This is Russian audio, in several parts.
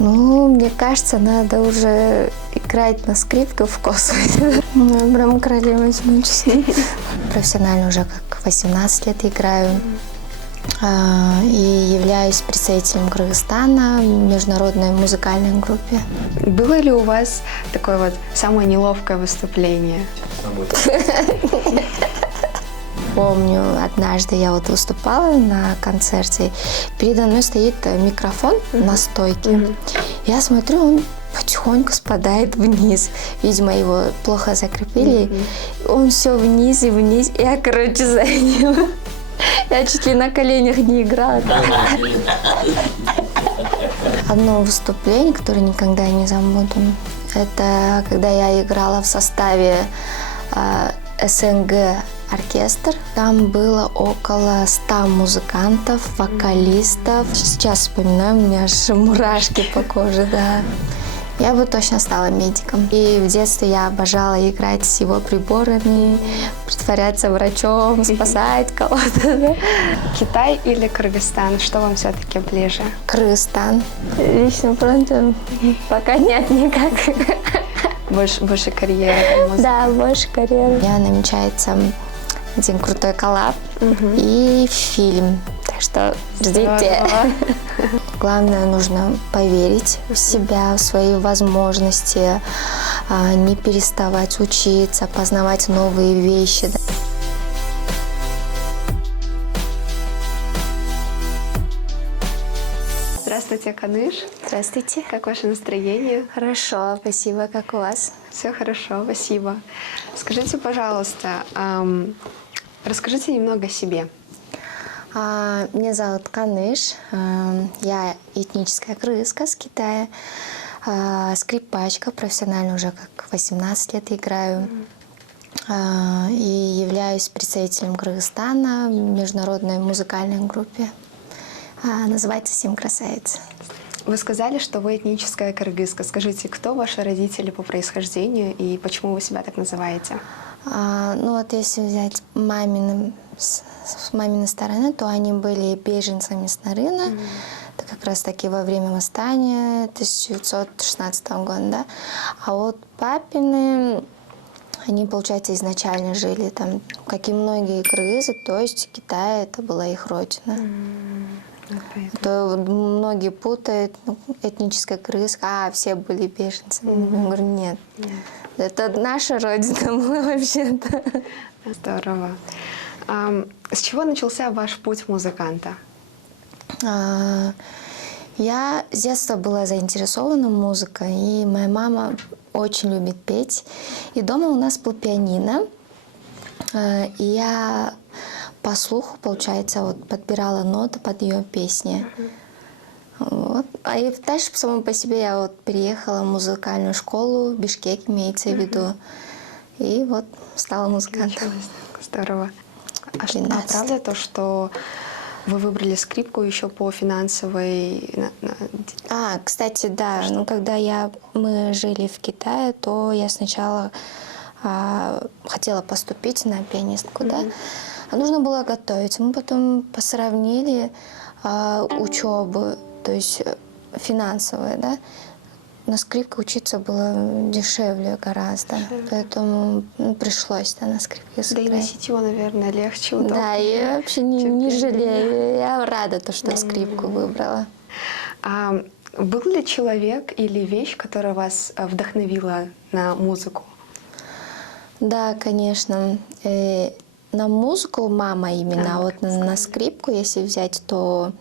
Ну, мне кажется, надо уже играть на скрипке в космосе. Я прям королева учусь. Профессионально уже как 18 лет играю. И являюсь представителем Кыргызстана в международной музыкальной группе. Было ли у вас такое вот самое неловкое выступление? Помню, однажды я вот выступала на концерте, передо мной стоит микрофон на стойке. Я смотрю, он потихоньку спадает вниз. Видимо, его плохо закрепили. Он все вниз и вниз. Я, короче, за ним. Я чуть ли на коленях не играла. Одно выступление, которое никогда не забуду, это когда я играла в составе СНГ оркестр. Там было около 100 музыкантов, вокалистов. Сейчас вспоминаю, у меня аж мурашки по коже, да. Я бы точно стала медиком. И в детстве я обожала играть с его приборами, притворяться врачом, спасать кого-то. Да? Китай или Кыргызстан? Что вам все-таки ближе? Кыргызстан. Лично фронта пока нет никак. Больше карьеры. Да, больше карьеры. У меня намечается один крутой коллаб и фильм. Так что ждите. Главное, нужно поверить в себя, в свои возможности, не переставать учиться, познавать новые вещи. Здравствуйте, Каныш. Здравствуйте. Как ваше настроение? Хорошо, спасибо. Как у вас? Все хорошо, спасибо. Скажите, пожалуйста, расскажите немного о себе. Меня зовут Каныш. Я этническая кыргызка с Китая. Скрипачка, профессионально уже как 18 лет играю. И являюсь представителем Кыргызстана в международной музыкальной группе. Называется «Семь красавиц». Вы сказали, что вы этническая кыргызка. Скажите, кто ваши родители по происхождению и почему вы себя так называете? Ну вот если взять с маминой стороны, то они были беженцами с Нарына. Это как раз таки во время восстания 1916 года. Да? А вот папины, они, получается, изначально жили там, как и многие кыргызы, то есть Китай это была их родина. То многие путают, этническая кыргызка, все были беженцами. Я говорю, нет. Это наша родина была вообще-то. Здорово. С чего начался ваш путь музыканта? Я с детства была заинтересована музыкой, и моя мама очень любит петь. И дома у нас был пианино. И я по слуху, получается, вот подбирала ноты под ее песни. Вот. И дальше само по себе я вот переехала в музыкальную школу, в Бишкек, имеется в виду. И вот стала музыкантом. Здорово. А правда то, что вы выбрали скрипку еще по финансовой... Кстати, да. Ну, когда мы жили в Китае, то я сначала хотела поступить на пианистку, да. А нужно было готовиться. Мы потом посравнили учебу, то есть финансовую, да. На скрипке учиться было дешевле гораздо, поэтому пришлось на скрипке сыграть. Да и носить его, наверное, легче, удобнее. Да, я вообще не жалею. Я рада, что скрипку выбрала. Был ли человек или вещь, которая вас вдохновила на музыку? Да, конечно. На музыку мама именно, а вот на скрипку, если взять, то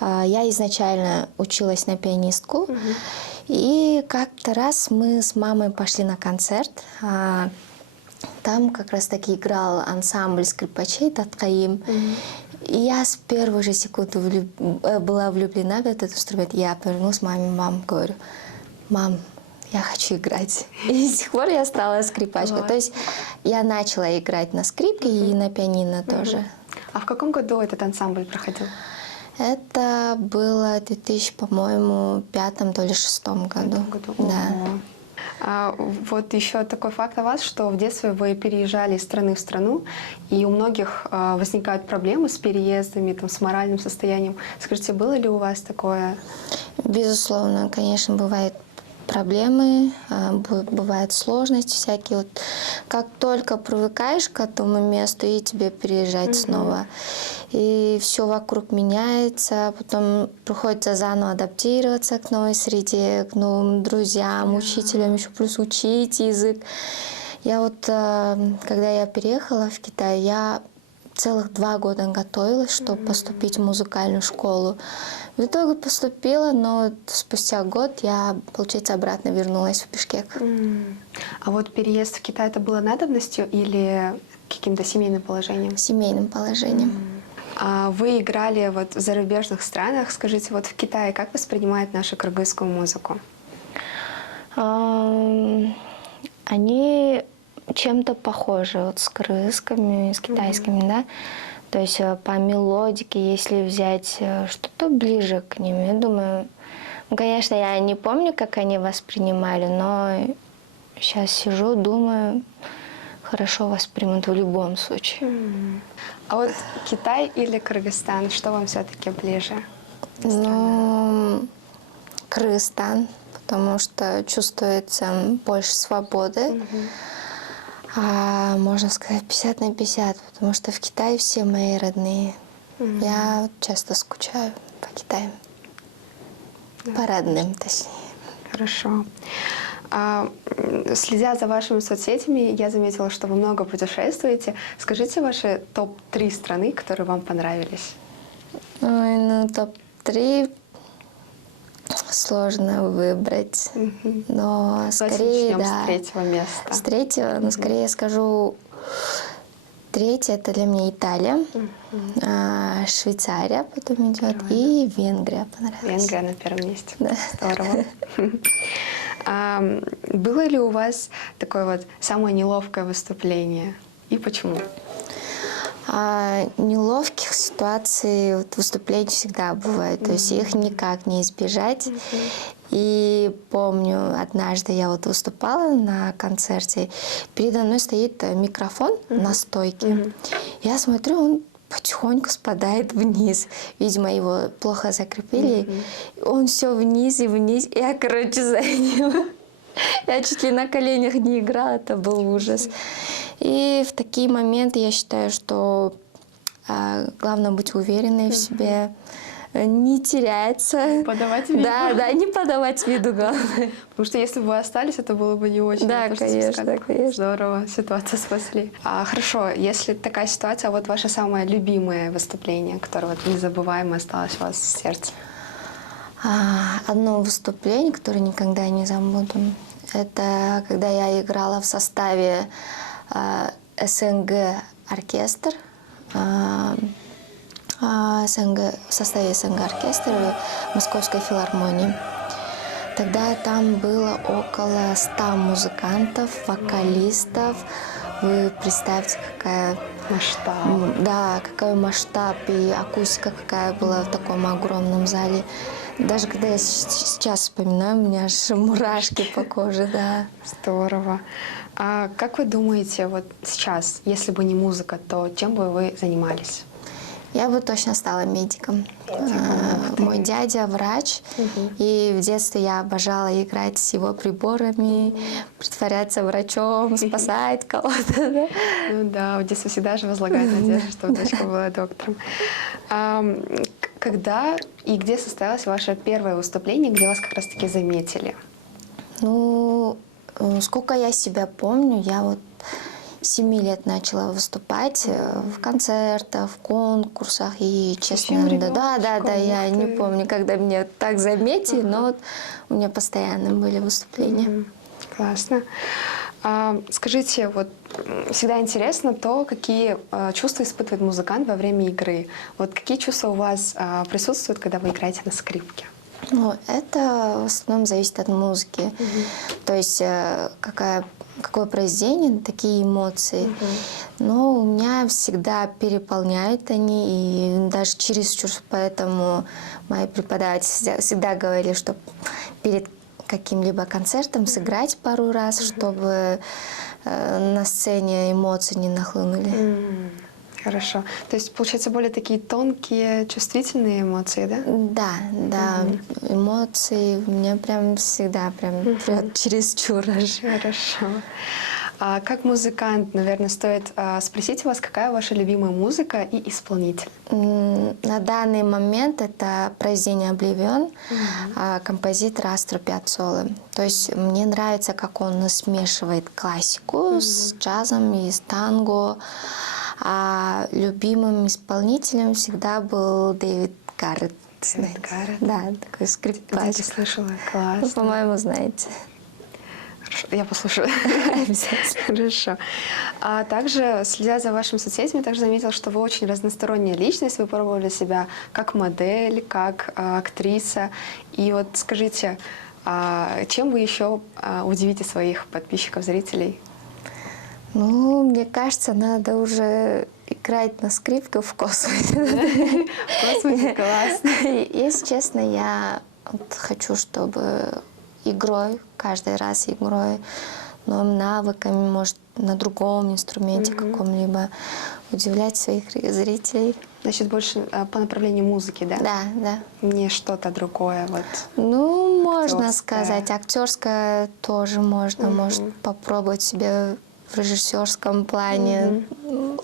я изначально училась на пианистку. И как-то раз мы с мамой пошли на концерт. Там как раз таки играл ансамбль скрипачей Таткаим. И я с первой же секунды была влюблена в этот инструмент. Я повернулась к маме, говорю, мам, я хочу играть. И с тех пор я стала скрипачкой. То есть я начала играть на скрипке и на пианино тоже. А в каком году этот ансамбль проходил? Это было в 2000, по-моему, 5-м, то ли 6-м году. Да. Вот еще такой факт о вас, что в детстве вы переезжали из страны в страну, и у многих возникают проблемы с переездами, с моральным состоянием. Скажите, было ли у вас такое? Безусловно, конечно, бывают проблемы, бывают сложности всякие. Вот как только привыкаешь к этому месту, и тебе переезжать снова. И все вокруг меняется, потом приходится заново адаптироваться к новой среде, к новым друзьям, учителям, еще плюс учить язык. Я вот, когда я переехала в Китай, я целых 2 года готовилась, чтобы поступить в музыкальную школу. В итоге поступила, но спустя год я, получается, обратно вернулась в Бишкек. А вот переезд в Китай это было надобностью или каким-то семейным положением? Семейным положением. А вы играли вот в зарубежных странах. Скажите, вот в Китае как воспринимают нашу кыргызскую музыку? Они чем-то похожи вот с кыргызскими, с китайскими, да. То есть по мелодике, если взять что-то ближе к ним, я думаю, ну, конечно, я не помню, как они воспринимали, но сейчас сижу, думаю, хорошо воспримут в любом случае. А вот Китай или Кыргызстан, что вам все-таки ближе? Ну, Кыргызстан, потому что чувствуется больше свободы. Можно сказать 50 на 50, потому что в Китае все мои родные. Я часто скучаю по Китаю. По родным, точнее. Хорошо. Следя за вашими соцсетями, я заметила, что вы много путешествуете. Скажите ваши топ-3 страны, которые вам понравились. Ой, ну топ-3 сложно выбрать. Но скорее, начнем да. с 3-го места. С 3-го, но скорее скажу, 3-е это для меня Италия, Швейцария потом идет, и Венгрия понравилась. Венгрия на первом месте. Да. Здорово. Было ли у вас такое вот самое неловкое выступление? И почему? Неловких ситуаций, вот, выступлений всегда бывает, то есть их никак не избежать. И помню, однажды я вот выступала на концерте, передо мной стоит микрофон на стойке. Я смотрю, он потихоньку спадает вниз. Видимо, его плохо закрепили. Он все вниз и вниз. Я, короче, за ним. Я чуть ли на коленях не играла, это был ужас. И в такие моменты я считаю, что главное быть уверенной в себе, не теряться. Подавать виду. Да, не подавать виду, главное. Потому что если бы вы остались, это было бы не очень. Да, то, что конечно, спускать. конечно. Здорово, ситуацию спасли. Хорошо, если такая ситуация, вот ваше самое любимое выступление, которое вот незабываемо осталось у вас в сердце? Одно выступление, которое никогда не забуду, это когда я играла в составе СНГ оркестр, в составе СНГ оркестра Московской филармонии. Тогда там было около 100 музыкантов, вокалистов. Вы представьте, какая Масштаб. Да, какой масштаб и акустика какая была в таком огромном зале. Даже когда я сейчас вспоминаю, у меня аж мурашки по коже, да. Здорово. А как вы думаете, вот сейчас, если бы не музыка, то чем бы вы занимались? Я бы точно стала медиком. Мой дядя врач, и в детстве я обожала играть с его приборами, притворяться врачом, спасать кого-то. Да? Ну да, в детстве всегда же возлагают надежду, что дочка была доктором. Когда и где состоялось ваше первое выступление, где вас как раз-таки заметили? Ну, сколько я себя помню, я вот 7 лет начала выступать в концертах, в конкурсах. И, честно, да, я не помню, когда меня так заметили, но вот у меня постоянно были выступления. Классно. Скажите, вот всегда интересно то, какие чувства испытывает музыкант во время игры. Вот какие чувства у вас присутствуют, когда вы играете на скрипке? Ну, это в основном зависит от музыки. То есть какое произведение, такие эмоции. Но у меня всегда переполняют они, и даже чересчур. Поэтому мои преподаватели всегда говорили, что перед каким-либо концертом сыграть пару раз, чтобы на сцене эмоции не нахлынули. Хорошо. То есть, получается, более такие тонкие, чувствительные эмоции, да? Да, да, эмоции у меня прям всегда прям прет чересчур аж. Хорошо. А как музыкант, наверное, стоит спросить у вас, какая ваша любимая музыка и исполнитель? На данный момент это произведение «Обливион» композитора Астро Пиаццолы. То есть мне нравится, как он смешивает классику с джазом и с танго. А любимым исполнителем всегда был Дэвид Гаррет. Дэвид Гаррет. Да, такой Где-то скрипач. слышала. Ну, Классно. по-моему, знаете. Хорошо, я послушаю. Обязательно. Хорошо. А также, следя за вашими соцсетями, также заметила, что вы очень разносторонняя личность. Вы пробовали себя как модель, как актриса. И вот скажите, чем вы еще удивите своих подписчиков, зрителей? Ну, мне кажется, надо уже играть на скрипке в космосе. В космосе классно. Если честно, я вот хочу, чтобы игрой, каждый раз игрой, новыми навыками, может, на другом инструменте каком-либо удивлять своих зрителей. Значит, больше по направлению музыки, да? Да, да. Не что-то другое, вот. Ну, можно Актерская. сказать, актерское тоже можно, может попробовать себе в режиссерском плане.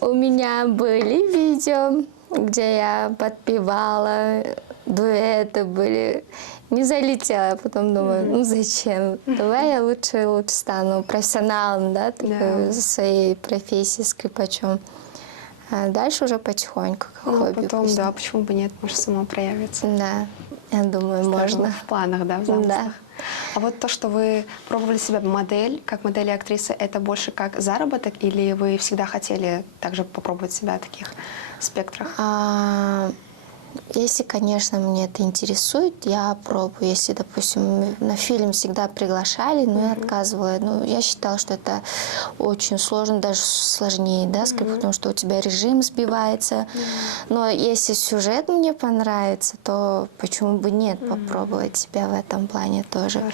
У меня были видео, где я подпевала, дуэты были. Не залетела, а потом думаю, ну зачем? Давай я лучше стану профессионалом, да, такой, своей профессии скрипачом. А дальше уже потихоньку, как Ну, хобби. потом, пусть. да, почему бы нет, может, само проявится. Да, я думаю, можно. В планах, да, в замыслах. Да. А вот то, что вы пробовали себя как модель и актриса, это больше как заработок, или вы всегда хотели также попробовать себя в таких спектрах? Если, конечно, мне это интересует, я пробую. Если, допустим, на фильм всегда приглашали, но я отказывала. Ну, я считала, что это очень сложно, даже сложнее, да, потому что у тебя режим сбивается. Но если сюжет мне понравится, то почему бы нет, попробовать себя в этом плане тоже.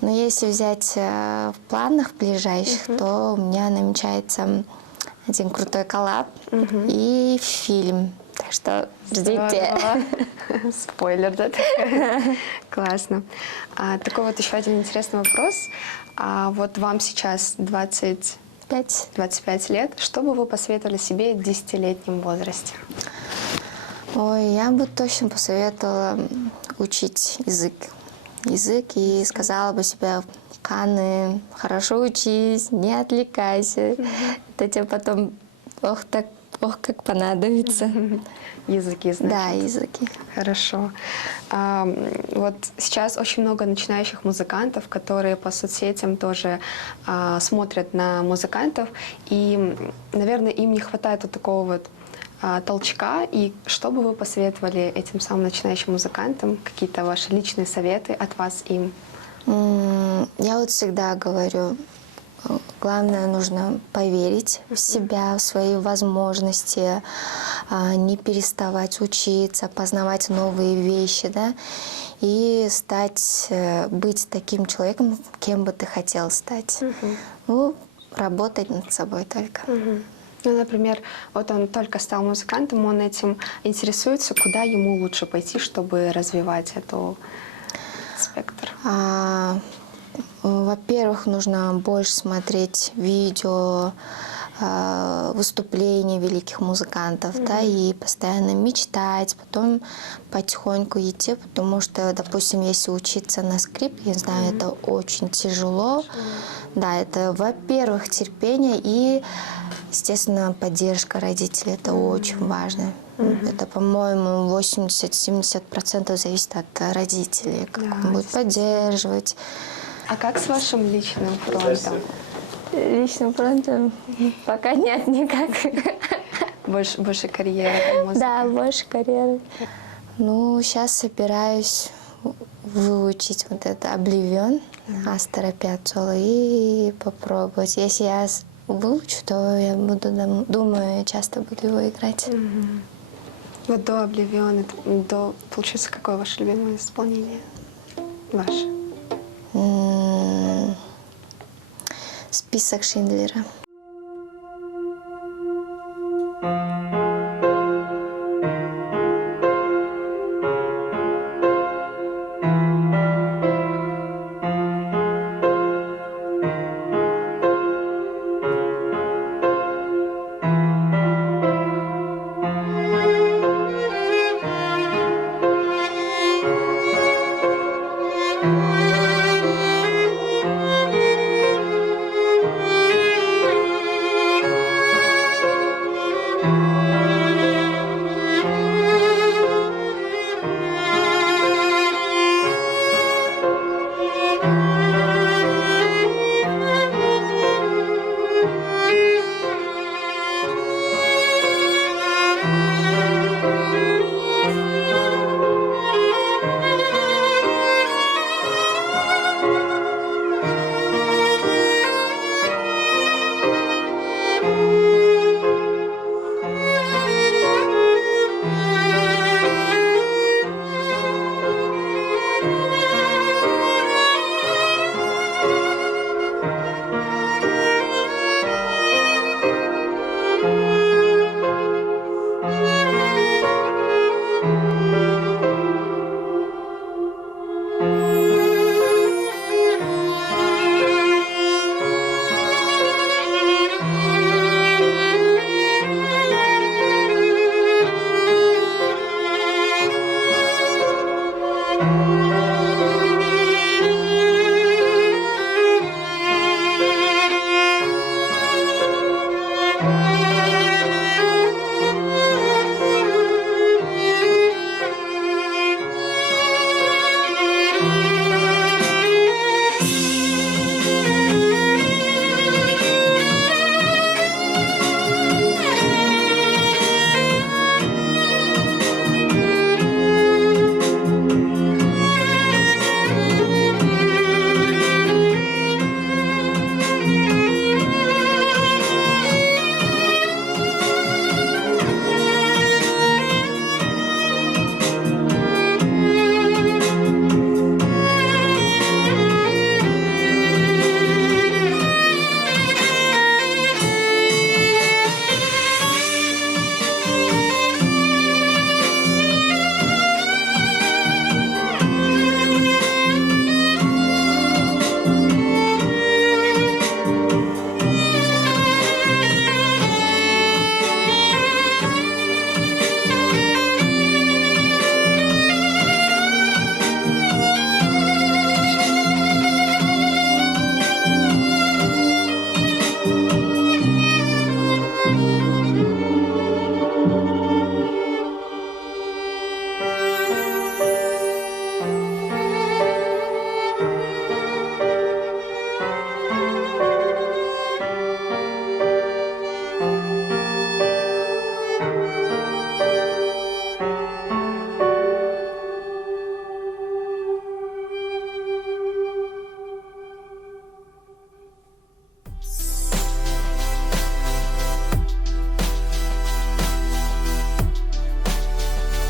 Но если взять в планах ближайших, то у меня намечается один крутой коллаб и фильм. Так что ждите. Спойлер, да? Классно. Такой вот еще один интересный вопрос. Вот вам сейчас 25 лет. Что бы вы посоветовали себе в 10-летнем возрасте? Ой, я бы точно посоветовала учить язык. И сказала бы себе, Каны, хорошо учись, не отвлекайся. Это тебе потом, ох, как понадобится. Языки, значит. Да, языки. Хорошо. Вот сейчас очень много начинающих музыкантов, которые по соцсетям тоже смотрят на музыкантов, и, наверное, им не хватает вот такого вот толчка. И что бы вы посоветовали этим самым начинающим музыкантам? Какие-то ваши личные советы от вас им? Я вот всегда говорю, главное, нужно поверить в себя, в свои возможности, не переставать учиться, познавать новые вещи, да, и быть таким человеком, кем бы ты хотел стать. Ну, работать над собой только. Ну, например, вот он только стал музыкантом, он этим интересуется, куда ему лучше пойти, чтобы развивать этот спектр? Во-первых, нужно больше смотреть видео, выступления великих музыкантов, да, и постоянно мечтать, потом потихоньку идти, потому что, допустим, если учиться на скрипке, я знаю, это очень тяжело. Да, это, во-первых, терпение и, естественно, поддержка родителей. Это очень важно. Это, по-моему, 80-70% зависит от родителей, как он будет поддерживать. А как с вашим личным фронтом? Личным фронтом пока нет никак. Больше карьеры, музыки? Да, больше карьеры. Ну, сейчас собираюсь выучить вот это «Обливион» Астро Пиаццолы и попробовать. Если я выучу, то я думаю, часто буду его играть. Вот до «Обливиона», получается, какое ваше любимое исполнение? Ваше? Список Шиндлера.